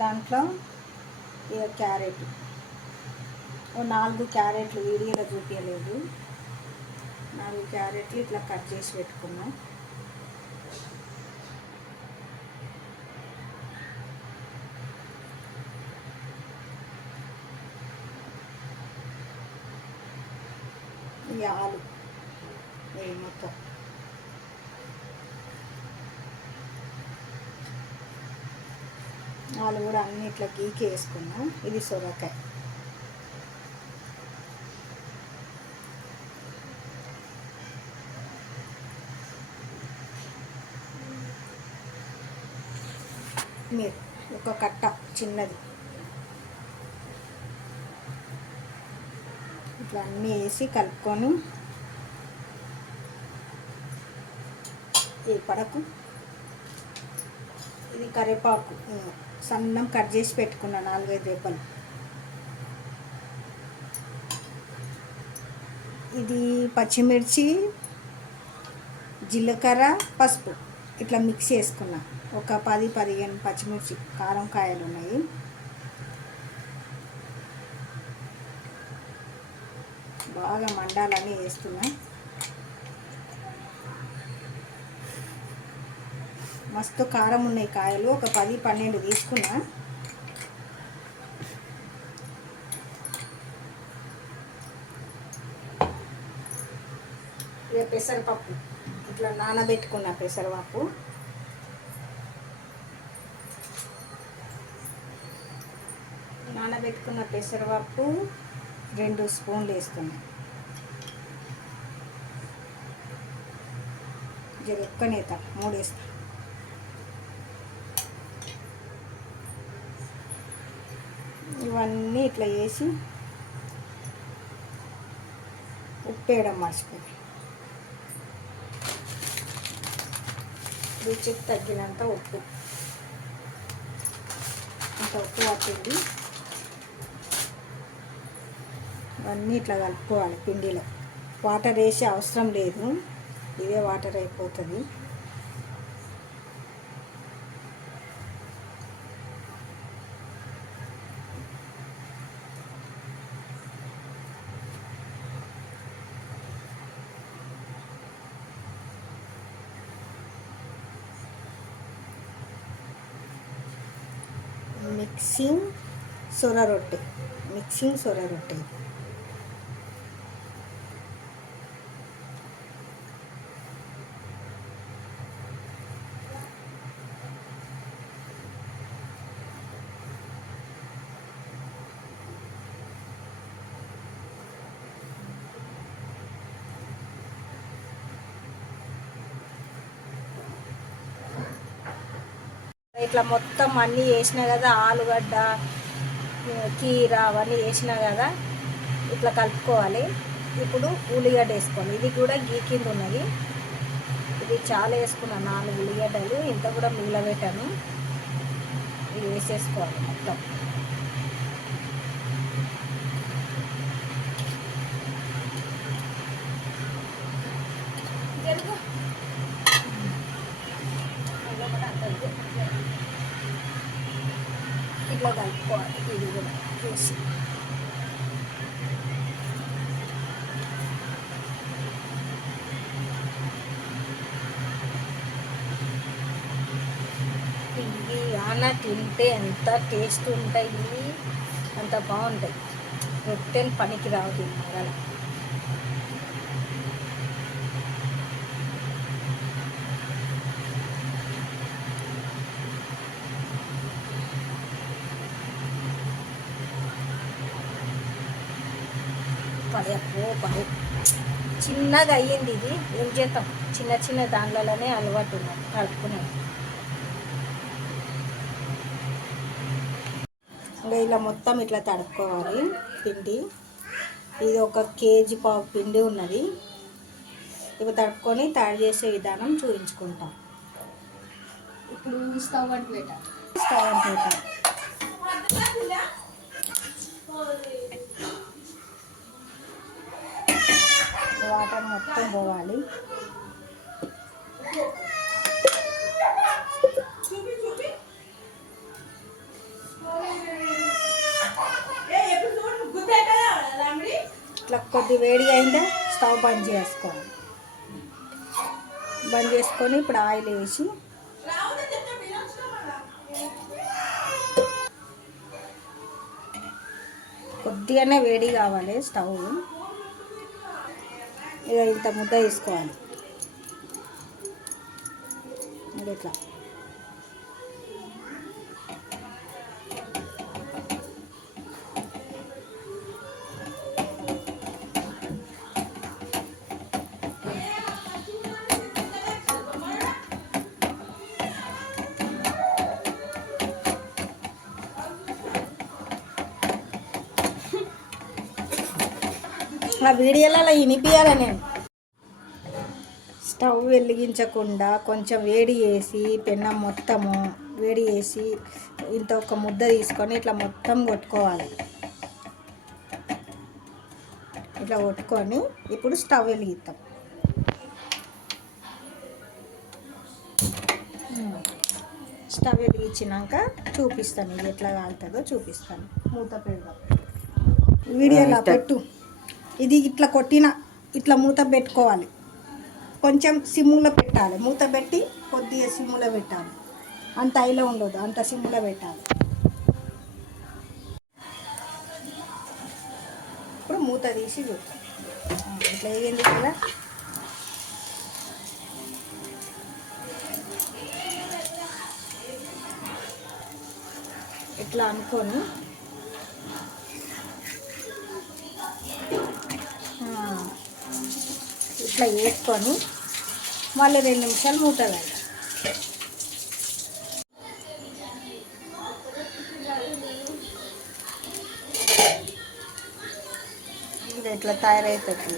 దాంట్లో ఇక క్యారెట్? ఓ నాలుగు క్యారెట్లు వీడియోలో చూపించలేదు నాలుగు క్యారెట్లు ఇట్లా కట్ చేసి పెట్టుకున్నాం. ఈ ఆలు మొత్తం. ఆలు కూడా అన్ని ఇట్లా గీకి వేసుకున్నాం. ఇది సొరకాయ. మీరు ఒక కట్ట చిన్నది. ఇట్లా అన్నీ వేసి కలుపుకొని ఈ పడకు. ఇది కరివేపాకు. సన్నం కట్ చేసి పెట్టుకున్నా నాలుగైదు రెబ్బలు ఇది పచ్చిమిర్చి జీలకర్ర పసుపు. ఇట్లా మిక్స్ చేసుకున్నా. ఒక పది పదిహేను పచ్చిమిర్చి కారం కాయలు ఉన్నాయి. బాగా మండాలని వేస్తున్నా. మస్తు కారం ఉన్నాయి కాయలు. ఒక పది పన్నెండు తీసుకున్నా. ఇక పెసరపప్పు. ఇట్లా నానబెట్టుకున్న పెసరపప్పు. నానబెట్టుకున్న పెసరపప్పు రెండు స్పూన్లు వేసుకున్నా. జర నేత మూడు వేస్తాను ఇవన్నీ ఇట్లా వేసి ఉప్పు వేయడం మర్చిపోయి రుచికి తగ్గినంత ఉప్పు. అంత ఉప్పు పట్టింది. ఇవన్నీ ఇట్లా కలుపుకోవాలి పిండిలో. వాటర్ వేసే అవసరం లేదు. ఇదే వాటర్ అయిపోతుంది. मिक्सिंग सोरा रोटे मिक्सिंग सोरा रोटे। ఇట్లా మొత్తం అన్నీ వేసినా కదా ఆలుగడ్డ కీర అవన్నీ వేసినా కదా ఇట్లా కలుపుకోవాలి. ఇప్పుడు ఉల్లిగడ్డ వేసుకోవాలి. ఇది కూడా గీ కింద ఉన్నది. ఇది చాలా వేసుకున్నాను నాలుగు ఉల్లిగడ్డలు. ఇంత కూడా మిగిలబెట్టాను. ఇది వేసేసుకోవాలి మొత్తం. ఇట్లా కలుపుకోవాలి ఇది కూడా వేసి ఇవి అన్న తింటే ఎంత టేస్ట్ ఉంటాయి అంత బాగుంటాయి. రొట్టెలు పనికి రావు తినగల పడే పో పడే చిన్నగా అయ్యింది ఇది. ఏం చేద్దాం? చిన్న చిన్న దాంట్లోనే అలవాటు ఉన్నాం. కలుపుకునేది ఇంకా ఇలా మొత్తం ఇట్లా తడుపుకోవాలి. పిండి. ఇది ఒక కేజీ పావు పిండి ఉన్నది. ఇవి తడుపుకొని తయారు చేసే విధానం చూపించుకుంటాం. ఇప్పుడు స్టవ్ అంటు పెట్టాలి స్టవ్ అంటు పెట్టాలి. వాటర్ మొత్తం పోవాలి. ఇట్లా కొద్ది వేడి అయిందా స్టవ్ బంద్ చేసుకోవాలి. బంద్ చేసుకొని ఇప్పుడు ఆయిల్ వేసి కొద్దిగానే వేడి కావాలి స్టవ్. ఇక ఇంత ముద్ద తీసుకోవాలి ఇట్లా. ఆ వీడియోలలో వినిపించాలి నేను స్టవ్ వెలిగించకుండా కొంచెం వేడి చేసి పెన్నం మొత్తము వేడి చేసి ఇంత ఒక ముద్ద తీసుకొని ఇట్లా మొత్తం కొట్టుకోవాలి. ఇట్లా కొట్టుకొని ఇప్పుడు స్టవ్ వెలిగిస్తాం. స్టవ్ వెలిగించినాక చూపిస్తాను ఇది ఎట్లా కాలుతుందో చూపిస్తాను. మూత పెడదాం. వీడియోలో పెట్టు. ఇది ఇట్లా కొట్టిన ఇట్లా మూత పెట్టుకోవాలి. కొంచెం సిమ్ములో పెట్టాలి. మూత పెట్టి కొద్దిగా సిమ్ములో పెట్టాలి. అంత ఐలో ఉండదు అంత సిమ్ములో పెట్టాలి. ఇప్పుడు మూత తీసి చూద్దాం ఇట్లా వేయండి కదా. ఇట్లా అనుకొని ఇట్లా వేసుకొని మళ్ళీ రెండు నిమిషాలు మూత వేయాలి. ఇది ఇట్లా తయారవుతుంది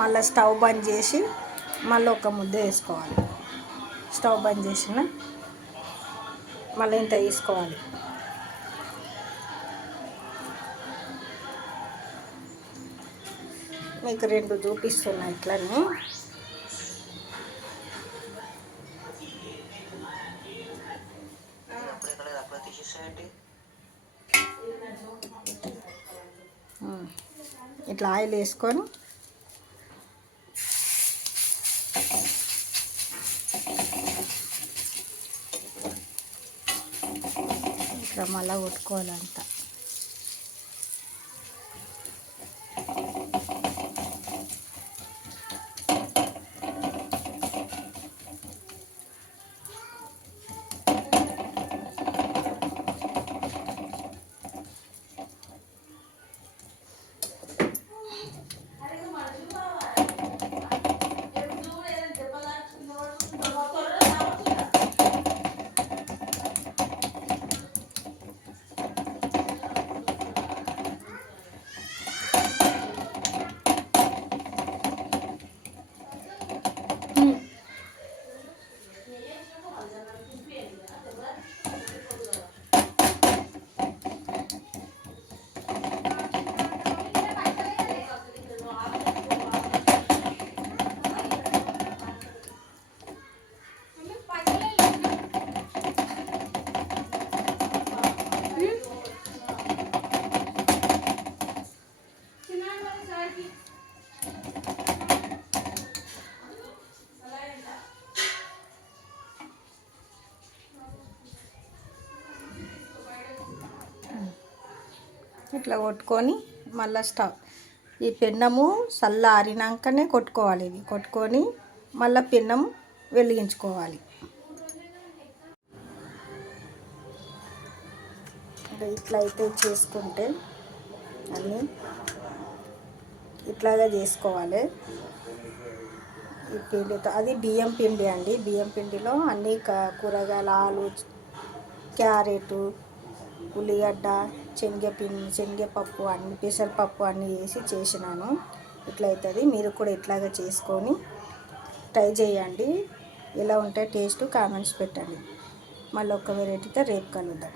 మళ్ళీ స్టవ్ బంద్ చేసి మళ్ళీ ఒక ముద్ద వేసుకోవాలి. స్టవ్ బంద్ చేసిన మళ్ళీ ఇంత తీసుకోవాలి మీకు రెండు చూపిస్తున్నా ఇట్లనే. ఇట్లా ఆయిల్ వేసుకొని మళ్ళీ కొట్టుకోవాలంట. ఇట్లా కొట్టుకొని మళ్ళీ స్టవ్. ఈ పెన్నము చల్ల ఆరినాకనే కొట్టుకోవాలి ఇది. కొట్టుకొని మళ్ళీ పెన్నం వెలిగించుకోవాలి. ఇట్లా అయితే చేసుకుంటే అన్నీ ఇట్లాగా చేసుకోవాలి. ఈ పిండితో అది బియ్యం పిండి అండి. బియ్యం పిండిలో అన్ని కూరగాయలు ఆలు క్యారెటు ఉల్లిగడ్డ శనగపిండి శనగపప్పు అన్ని పెసరపప్పు అన్నీ వేసి చేసినాను. ఇట్లా అవుతుంది మీరు కూడా ఇట్లాగా చేసుకొని ట్రై చేయండి. ఎలా ఉంటే టేస్ట్ కామెంట్స్ పెట్టండి. మళ్ళీ ఒక వెరైటీతో రేపు కలుద్దాం.